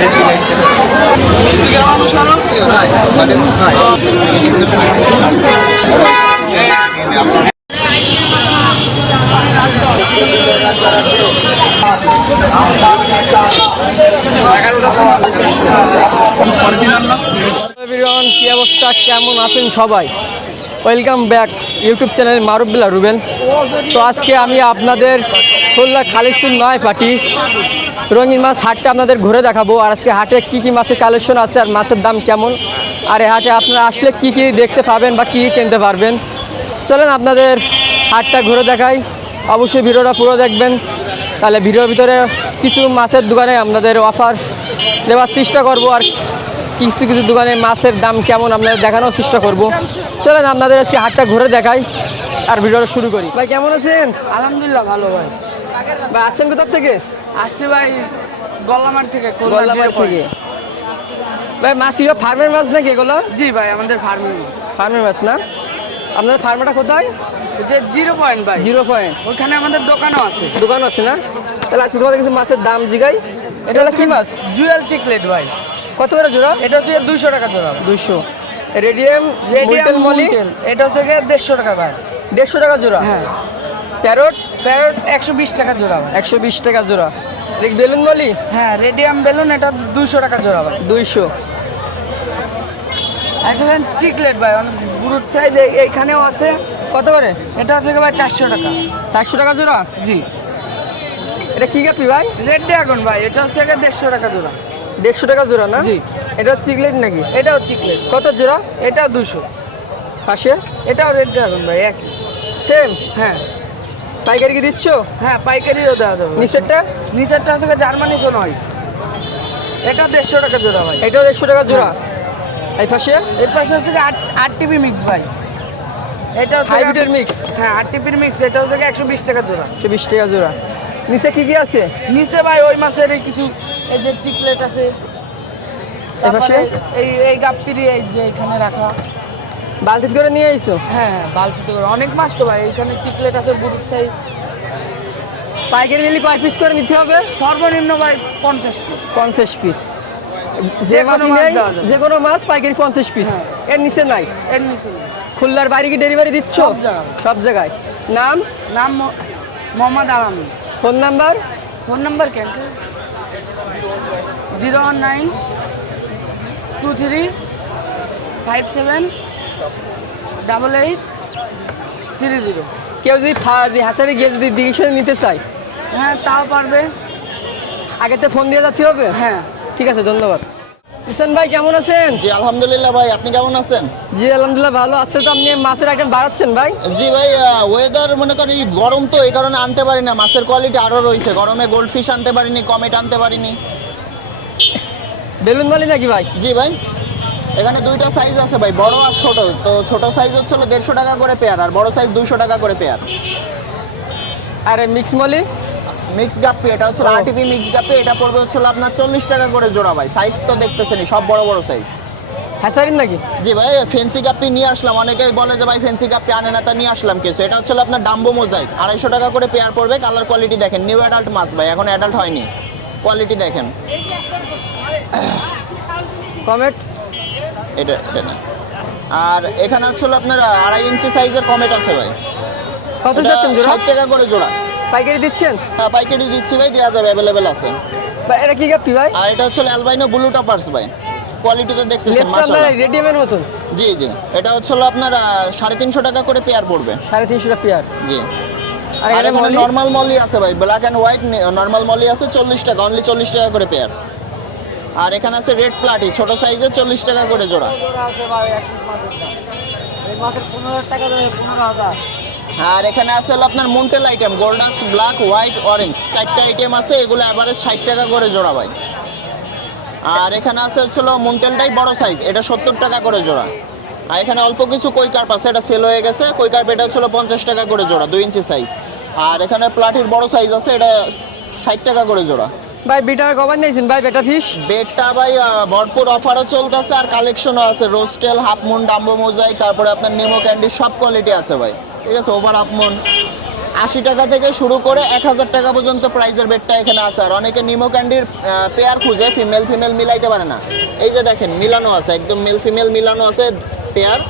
কি অবস্থা, কেমন আছেন সবাই? ওয়েলকাম ব্যাক ইউটিউব চ্যানেল মারুফ বিল্লাহ রুবেল। তো আজকে আমি আপনাদের খুলনা খালিশপুর নয়পাটি রঙিন মাছ হাটটা আপনাদের ঘুরে দেখাবো। আর আজকে হাটে কী কী মাছের কালেকশন আছে আর মাছের দাম কেমন, আর এই হাটে আপনারা আসলে কী কী দেখতে পাবেন বা কী কিনতে পারবেন। চলেন আপনাদের হাটটা ঘুরে দেখাই। অবশ্যই ভিডিওটা পুরো দেখবেন, তাহলে ভিডিওর ভিতরে কিছু মাছের দোকানে আপনাদের অফার দেওয়ার চেষ্টা করব, আর কিছু কিছু দোকানে মাছের দাম কেমন আপনাদের দেখানোর চেষ্টা করব। চলেন আপনাদের আজকে হাটটা ঘুরে দেখাই আর ভিডিওটা শুরু করি। ভাই কেমন আছেন? আলহামদুলিল্লাহ ভালো ভাই। ভাই আসছেন কোথা থেকে? আসছি ভাই গল্লামার থেকে। গল্লামার থেকে। ভাই মাছ কি ফার্মের মাছ নাকি এগুলো? জি ভাই, আমাদের ফার্মিং। ফার্মের মাছ না? আপনাদের ফার্মটা কোথায়? যে 0 পয়েন্ট ভাই। 0 পয়েন্ট ওখানে আমাদের দোকানও আছে। দোকান আছে না? তাহলে আজকে তোমাদের কিছু মাছের দাম জিগাই। এটা হলো কি মাছ? জুয়েল চিকলেট ভাই। কত করে জোড়া? এটা হচ্ছে 200 টাকা জোড়া। 200। রেডিয়াম মুলটেল মলি এটা হচ্ছে 150 টাকা ভাই। 150 টাকা জোড়া। হ্যাঁ। প্যারট 120 টাকা জোড়া ভাই। 120 টাকা জোড়া। বেলুন মলি? হ্যাঁ, রেডিয়াম বেলুন এটা 200 টাকা জোড়া ভাই। 200। একটা চিকলেট ভাই, অনেক বুড়োর সাইজ এইখানেও আছে। কত করে? এটা হচ্ছে ভাই 400 টাকা। 400 টাকা জোড়া? জি। এটা কি গাপি ভাই? রেড ড্রাগন ভাই, এটা হচ্ছে 150 টাকা জোড়া। 150 টাকা জোড়া না? জি। এটা চিকলেট নাকি? এটাও চিকলেট। কত জোড়া? এটাও 200। পাশে এটাও রেড ড্রাগন ভাই, একই। সেম? হ্যাঁ। পাইকারি কি দিচ্ছ? হ্যাঁ, পাইকারিও দেওয়া যাবে। নিচেরটা? নিচেরটা হচ্ছে জার্মানি সোনাই। এটা 150 টাকা জোড়া ভাই। এটাও 150 টাকা জোড়া। এই পাশে? এর পাশে হচ্ছে 8 টিপি মিক্স ভাই। এটা হচ্ছে হাইব্রিডের মিক্স। হ্যাঁ, 8 টিপির মিক্স। এটা হচ্ছে 120 টাকা জোড়া। 120 টাকা জোড়া। নিচে কি কি আছে? নিচে ভাই ওই মাছের এই কিছু, এই যে চিকলেট আছে। পাশে? এই গাপ্পিরি এই যে এখানে রাখা। বালতিতে করে নিয়ে আইছো? হ্যাঁ, বালতিতে করে। অনেক মাছ তো ভাই, এইখানে চিকলেট আছে বুড়োর সাইজ। পাইকারি নিলে কয় পিস করে নিতে হবে? সর্বনিম্ন ভাই 50 পিস। 50 পিস। যে মাছ নেই, যে কোনো মাছ পাইকারি 50 পিস। হ্যাঁ। এর নিচে নাই? এর নিচে না। খুলনার বাইরে কি ডেলিভারি দিচ্ছ? সব জায়গায়। সব জায়গায়। নাম? নাম Mohammad Alami. Phone number? Phone number কেন? 019 23 57 88 30। কেউ যদি হাসারি গিয়ে যদি দিকে নিতে চায়, হ্যাঁ তাও পারবে। আগেতে ফোন দিয়ে যাতে হবে? হ্যাঁ। ঠিক আছে, ধন্যবাদ। কিষান ভাই কেমন আছেন? জি আলহামদুলিল্লাহ ভাই, আপনি কেমন আছেন? জি আলহামদুলিল্লাহ ভালো আছে। তো আপনি মাছের আইটেম বাড়াচ্ছেন ভাই? জি ভাই, ওয়েদার মনে করেন গরম, তো এই কারণে আনতে পারি না। মাছের কোয়ালিটি আরও রয়েছে, গরমে গোল্ডফিশ আনতে পারিনি, কমেট আনতে পারিনি। বেলুন মালি নাকি ভাই? জি ভাই, এখানে দুইটা সাইজ আছে ভাই, বড় আর ছোট। তো ছোট সাইজ হচ্ছে 150 টাকা করে পেয়ার, আর বড় সাইজ 200 টাকা করে পেয়ার। আর মিক্স মালি? মিক্স গাপ্পি, এটা হচ্ছে আরটিপি মিক্স গাপ্পি। এটা পড়বে হচ্ছে আপনার 40 টাকা করে জোড়া ভাই। সাইজ তো দেখতেছেনই, সব বড় বড় সাইজ। হ্যাসারিন নাকি? জি ভাই, ফেন্সি গাপ্পি নিয়ে আসলাম। অনেকেই বলে যে ভাই ফেন্সি গাপ্পি আনে না, তা নিয়ে আসলাম কিছু। এটা হচ্ছে আপনার ডাম্বো মোজাইক, 250 টাকা করে পেয়ার পড়বে। কালার কোয়ালিটি দেখেন, নিউ অ্যাডাল্ট মাছ ভাই, এখন অ্যাডাল্ট হয়নি। কোয়ালিটি দেখেন। কমেট? এটা না। আর এখানে হচ্ছে আপনার 2.5 ইঞ্চি সাইজের কমেট আছে ভাই। কত যাচ্ছেন জোড়া? 60 টাকা করে জোড়া। পাইকারি দিচ্ছেন? হ্যাঁ পাইকারি দিচ্ছি ভাই, দেওয়া যাবে, অ্যাভেলেবেল আছে। ভাই এটা কি গাপ্পি ভাই? আর এটা হচ্ছে অ্যালবাইনো ব্লু টপার্স ভাই। কোয়ালিটি তো দেখতেছেন মাশাআল্লাহ। রেডিয়ামের মতন? জি জি, এটা হচ্ছে আপনার 350 টাকা করে পেয়ার পড়বে। 350 টাকা পেয়ার। জি। আর আর এখানে মলি? নরমাল মলি আছে ভাই, ব্ল্যাক এন্ড হোয়াইট নরমাল মলি আছে 40 টাকা, অনলি 40 টাকা করে পেয়ার। আর এখানে আছে রেড প্লাটি, ছোট সাইজের 40 টাকা করে জোড়া। আর এখানে আছে হলো আপনার মুন্টেল item, gold dust, black, white, orange, 4টা আইটেম আছে। এগুলো এভারেজ 60 টাকা করে জোড়া ভাই। আর এখানে আছে হচ্ছিল মুন্টেলটাই বড় সাইজ, এটা 70 টাকা করে জোড়া। আর এখানে অল্প কিছু কই কার্প আছে, এটা সেল হয়ে গেছে। কই কার্প এটা হচ্ছিল 50 টাকা করে জোড়া, 2 ইঞ্চি সাইজ। আর এখানে প্লাটির বড় সাইজ আছে, এটা 60 টাকা করে জোড়া। ভাই বিটার কভার নিয়েছেন ভাই? বেটা ফিশ বেডটা ভাই ভরপুর অফারও চলতেছে, আর কালেকশনও আছে। রোস্টেল, হাফ মুন, ডাম্বো মোজাইক, তারপরে আপনার নেমো ক্যান্ডি, সব কোয়ালিটি আছে ভাই। ঠিক আছে, ওভার হাফ মুন। 80 টাকা থেকে শুরু করে 1000 টাকা পর্যন্ত প্রাইজের বেডটা এখানে আছে। আর অনেকে নিমো ক্যান্ডির পেয়ার খুঁজে ফিমেল ফিমেল মিলাইতে পারে না, এই যে দেখেন মিলানো আছে, একদম মেল ফিমেল মিলানো আছে পেয়ার।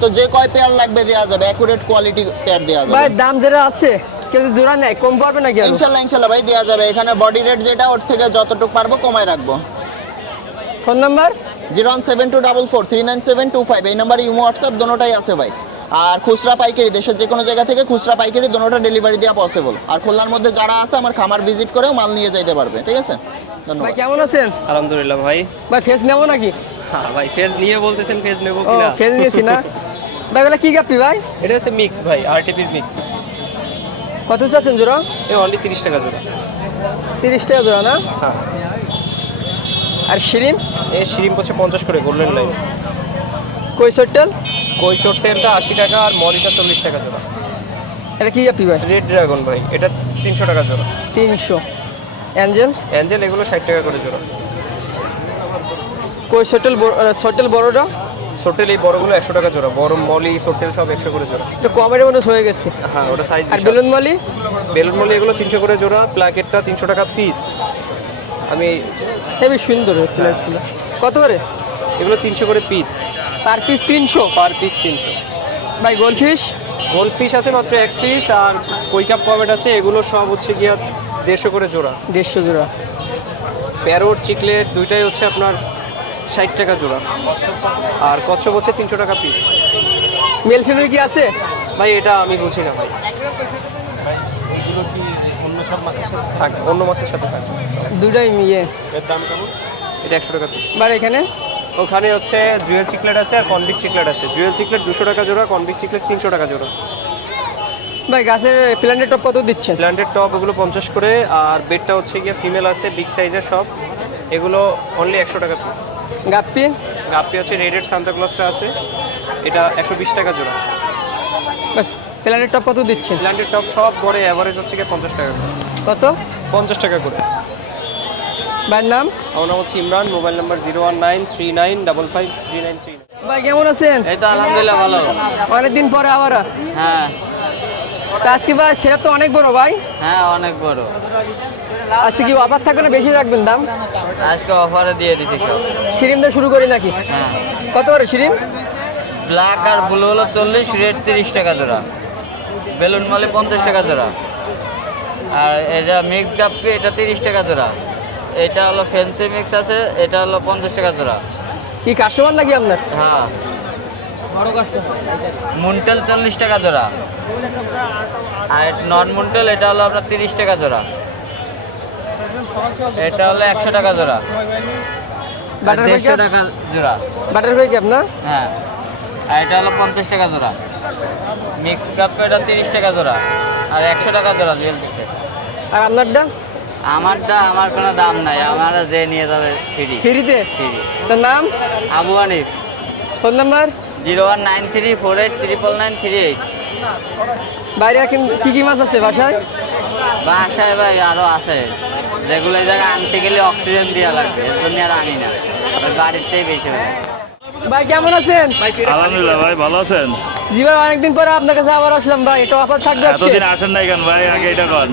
তো যে কয় পেয়ার লাগবে দেওয়া যাবে, অ্যাকুরেট কোয়ালিটি পেয়ার দেওয়া ভাই যাবে। দাম যেটা আছে কেউ যদি জোড়া নেয় কম পারবে নাকি আরো? ইনশাল্লাহ ভাই দেওয়া যাবে। এখানে বডি রেট যেটা ওর থেকে যতটুকু পারবো কমায় রাখবো। ফোন নাম্বার 01724439725, এই নাম্বারে ইমো হোয়াটসঅ্যাপ দোনোটাই আছে ভাই। আর খুচরা পাইকারি দেশের যে কোনো জায়গা থেকে খুচরা পাইকারি দোনোটা ডেলিভারি দেওয়া পসিবল। আর খুলনার মধ্যে যারা আছে আমার খামার ভিজিট করেও মাল নিয়ে যাইতে পারবে, ঠিক আছে? ভাই ধন্যবাদ। কেমন আছেন? আলহামদুলিল্লাহ ভাই। ভাই ফেস নেবো নাকি? হ্যাঁ ভাই, ফেজ নিয়ে বলতেছেন, ফেজ নেবো ও কিনা? ফেস নিয়েছি না ভাই। এগুলো কি গাপ্পি ভাই? এটা হচ্ছে মিক্স ভাই, আরটিপি মিক্স। কত চাচ্ছেন জোড়া? এ অনলি 30 টাকা জোড়া। 30 টাকা জোড়া না? হ্যাঁ, আর শিরিন এই শ্রিম হচ্ছে 50 করে গোল্ডেন লাইন। কই সট্টেল কই সোট্টেলটা 80 টাকা আর মলিটা 40 টাকা জোড়া। এটা কি গাপ্পি ভাই? রেড ড্রাগন ভাই, এটা 300 টাকা জোড়া। 300। অ্যাঞ্জেল অ্যাঞ্জেল এগুলো 60 টাকা করে জোড়া। কই সট্টেল বড়টা সোটেল এই বড়গুলো 100 টাকা জোড়া। বড় মলি সোটেল সব 100 করে জোড়া। একটু কমের মধ্যে হয়ে গেছে। হ্যাঁ, ওটা সাইজ আর বেলুন মালি বেলুন মলি এগুলো 300 করে জোড়া। প্লাকেটটা 300 টাকা পিস। আমি হেবি সুন্দর প্লেটগুলো। কত করে? এগুলো 300 করে piece. Per piece 300? Per piece 300। ভাই গোল্ডফিশ গোল্ডফিশ আছে মাত্র 1 পিস। আর কই কাপ কমেট আছে, এগুলো সব হচ্ছে গিয়া 150 করে জোড়া। 150 জোড়া। প্যারোট চিকলেট দুইটাই হচ্ছে আপনার 60 টাকা জোড়া। আর কচ্ছপ হচ্ছে 300 টাকা পিস। মেল ফিমেল কি আছে? ভাই এটা আমি বুঝি না ভাই। এগুলো কি অন্য সব মাছের সাথে থাকে? অন্য মাছের সাথে থাকে। দুটাই মিয়ে। এর দাম কেমন? এটা 100 টাকা পিস। বার এখানে ওখানে হচ্ছে জুয়েল চিকলেট আছে আর কনভিক চিকলেট আছে। জুয়েল চিকলেট 200 টাকা জোড়া, কনভিক চিকলেট 300 টাকা জোড়া। ভাই গাছের প্ল্যান্টের টপ কত দিচ্ছেন? প্ল্যান্টেড টপ ওগুলো 50 করে। আর বেডটা হচ্ছে গিয়ে ফিমেল আছে বিগ সাইজের সব, এগুলো অনলি 100 টাকা পিস। গাপ্পি গাপ্পি হচ্ছে রেডেড সান্তাক্লজটা আছে, এটা 120 টাকা জোড়া। প্ল্যান্টের টপ কত দিচ্ছেন? প্ল্যান্টেড টপ সব গড়ে অ্যাভারেজ হচ্ছে গিয়ে 50 টাকা করে। কত? 50 টাকা করে। ভাইয়ের নাম? আমার নাম হচ্ছে ইমরান, মোবাইল নাম্বার 01939553939। ভাই কেমন আছেন? এই তো আলহামদুলিল্লাহ ভালো। অনেকদিন পরে আবার। হ্যাঁ তা আজকে ভাই সেটা তো অনেক বড় ভাই। হ্যাঁ, অনেক বড়। আজকে কি অফার থাকবে না বেশি রাখবেন দাম? আজকে অফারে দিয়ে দিছি সব। শিরিম দিয়ে শুরু করি নাকি? হ্যাঁ, কত করে শিরিম? ব্ল্যাক আর ব্লু হলো 40, রেড 30 টাকা জোড়া। বেলুন মালে 50 টাকা জোড়া। আর এটা মিক্স গাপ্পি, এটা 30 টাকা জোড়া। এটা হলো ফ্যান্সি মিক্স আছে, এটা হলো 50 টাকা জোড়া। কি কাস্টমার নাকি আপনার? হ্যাঁ, মুন্টেল 40 টাকা জোড়া। আর নন মুন্টেল এটা হলো আপনার 30 টাকা জোড়া। এটা হলো 100 টাকা জোড়া। বাটার 150 টাকা জোড়া। বাটার কি আপনার? হ্যাঁ, আর এটা হলো 50 টাকা জোড়া। মিক্স কাপ এটা 30 টাকা জোড়া। আর 100 টাকা জোড়া জুয়েল চিকলেট। আর আপনারটা? আমার কোনো দাম নাই, আমার যে নিয়ে যাবে ফ্রি। ফ্রিতে? ফ্রি। তার নাম? আবু হানিফ। Phone number? 01934899938। বাইরে কি কি মাছ আছে বাসায়? বাসায় ভাই আরও আছে, যেগুলো এই জায়গায় আনতে গেলে অক্সিজেন দেওয়া লাগবে, এর জন্য আর আনি না, ওই বাড়িতেই বেশি হয়। ভাই কেমন আছেন? আলহামদুলিল্লাহ ভাই, ভালো আছেন? জি ভাই, অনেকদিন পরে আপনার কাছে আবার আসলাম ভাই। একটা অফার থাকবে আজকে? এতদিন আসেন নাই কেন ভাই? আগে এটা কর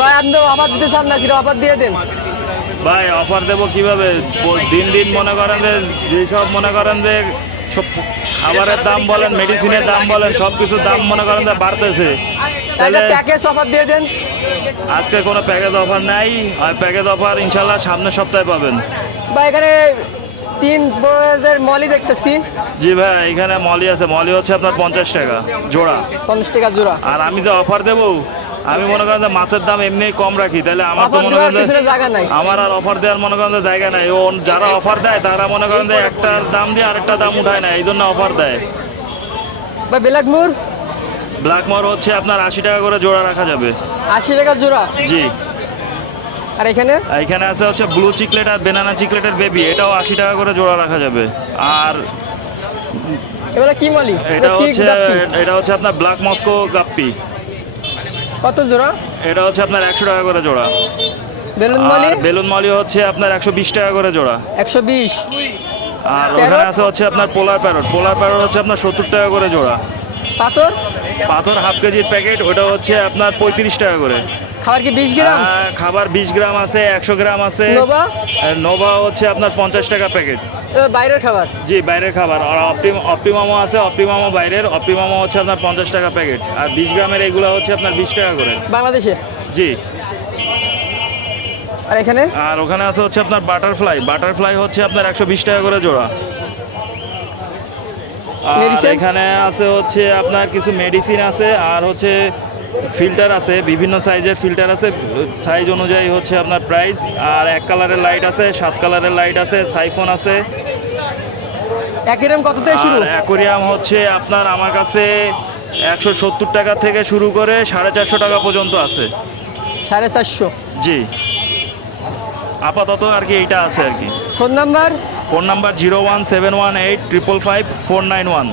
ভাই, আপনি অফার দিতে চান না, সেটা অফার দিয়ে দেন। ভাই। অফার দেবো কিভাবে? দিন দিন মনে করেন যে যেসব মনে করেন যে সব খাবারের দাম বলেন, মেডিসিনের দাম বলেন, সব কিছুর দাম মনে করেন যে বাড়তেছে। তাহলে তাহলে প্যাকেজ অফার দিয়ে দেন। আজকে কোনো প্যাকেজ অফার নাই। আর প্যাকেজ অফার ইনশাল্লাহ সামনের সপ্তাহে পাবেন। ভাই এখানে 3 বড়দের মলি দেখতেছি। জি ভাই, এখানে মলি আছে। মলি হচ্ছে আপনার 50 টাকা জোড়া। 50 টাকা জোড়া। আর আমি যে অফার দেবো, আমি মনে করেন যে মাছের দাম এমনি কম রাখি, তাহলে আমার তো অফার মনে দেওয়ার করেন পিছনে যে জায়গা নাই। আমার আর অফার দেওয়ার মনে করেন যে জায়গা নাই। ও যারা অফার দেয় তারা মনে করেন যে একটার দাম দিয়ে আরেকটা দাম উঠায় না, এই জন্য অফার দেয়। ভাই ব্ল্যাকমোর? ব্ল্যাকমোর হচ্ছে আপনার 80 টাকা করে জোড়া রাখা যাবে। 80 টাকা জোড়া? জি। আর এখানে? এখানে আছে হচ্ছে ব্লু চিকলেট আর বেনানা চিকলেটের বেবি, এটাও 80 টাকা করে জোড়া রাখা যাবে। আর এগুলো কি মলি? এটা কি হচ্ছে গাপ্পি? আপনার ব্ল্যাক মস্কো গাপ্পি, কত জোড়া? এটা হচ্ছে আপনার 100 টাকা করে জোড়া। Balloon molly? আর বেলুন মলি হচ্ছে আপনার 120 টাকা করে জোড়া। 120। আর প্যারট? ওখানে আছে হচ্ছে আপনার পোলার প্যারট। পোলার প্যারট হচ্ছে আপনার 70 টাকা করে জোড়া। পাথর পাথর হাফ কেজির প্যাকেট ওটা হচ্ছে আপনার 35 টাকা করে। খাবার কি 20 গ্রাম? খাবার 20 গ্রাম আছে, 100 গ্রাম আছে। নোভা নোভা হচ্ছে আপনার 50 টাকা প্যাকেট। বাইরের খাবার। জি, বাইরের খাবার। আর অপটিমামও আছে, অপটিমামও বাইরের। অপটিমামও হচ্ছে আপনার 50 টাকা প্যাকেট। আর 20 গ্রামের এগুলো হচ্ছে আপনার 20 টাকা করে। বাংলাদেশে। জি। আর এখানে? আর ওখানে আছে হচ্ছে আপনার বাটারফ্লাই হচ্ছে আপনার 120 টাকা করে জোড়া। আর Medicine? এখানে আছে হচ্ছে আপনার কিছু মেডিসিন আছে, আর হচ্ছে ফিল্টার আছে, বিভিন্ন সাইজের ফিল্টার আছে, সাইজ অনুযায়ী হচ্ছে আপনার প্রাইস। আর 1 কালারের লাইট আছে, 7 কালারের লাইট আছে, সাইফোন আছে। অ্যাকুয়ারিয়াম কত থেকে শুরু? আর অ্যাকোরিয়াম হচ্ছে আপনার আমার কাছে 170 টাকা থেকে শুরু করে 450 টাকা পর্যন্ত আছে। 450। জি, আপাতত আর কি এইটা আছে আর কি। Phone number? Phone number 01718 555 491।